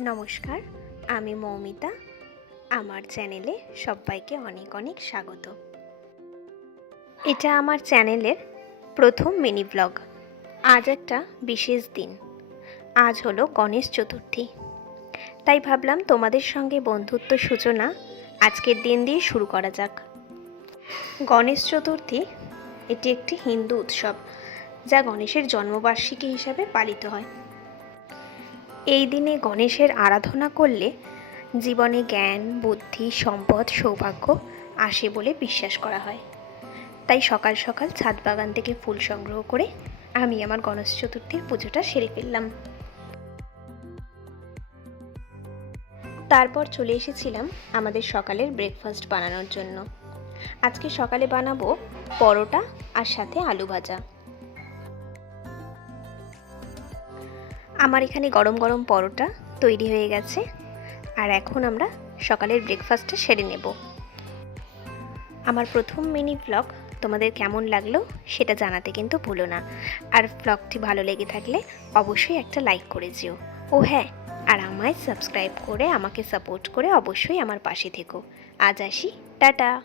নমস্কার, আমি মৌমিতা। আমার চ্যানেলে সবাইকে অনেক অনেক স্বাগত। এটা আমার চ্যানেলের প্রথম মিনি ব্লগ। আজ একটা বিশেষ দিন। আজ হলো গণেশ চতুর্থী। তাই ভাবলাম তোমাদের সঙ্গে বন্ধুত্ব সূচনা আজকের দিন দিয়ে শুরু করা যাক। গণেশ চতুর্থী এটি একটি হিন্দু উৎসব, যা গণেশের জন্মবার্ষিকী হিসাবে পালিত হয়। এই দিনে গণেশের আরাধনা করলে জীবনে জ্ঞান, বুদ্ধি, সম্পদ, সৌভাগ্য আসে বলে বিশ্বাস করা হয়। তাই সকাল সকাল ছাদ বাগান থেকে ফুল সংগ্রহ করে আমি আমার গণেশ চতুর্থীর পুজোটা সেরে ফেললাম। তারপর চলে এসেছিলাম আমাদের সকালের ব্রেকফাস্ট বানানোর জন্য। আজকে সকালে বানাবো পরোটা আর সাথে আলু ভাজা। আমার এখানে গরম গরম পরোটা তৈরি হয়ে গেছে। আর এখন আমরা সকালের ব্রেকফাস্টটা সেরে নেব। আমার প্রথম মিনি ব্লগ তোমাদের কেমন লাগল সেটা জানাতে কিন্তু ভুলো না। আর ব্লগটি ভালো লেগে থাকলে অবশ্যই একটা লাইক করে যেও। ও হ্যাঁ আর আমায় সাবস্ক্রাইব করে আমাকে সাপোর্ট করে অবশ্যই আমার পাশে থেকো। আজ আসি, টাটা!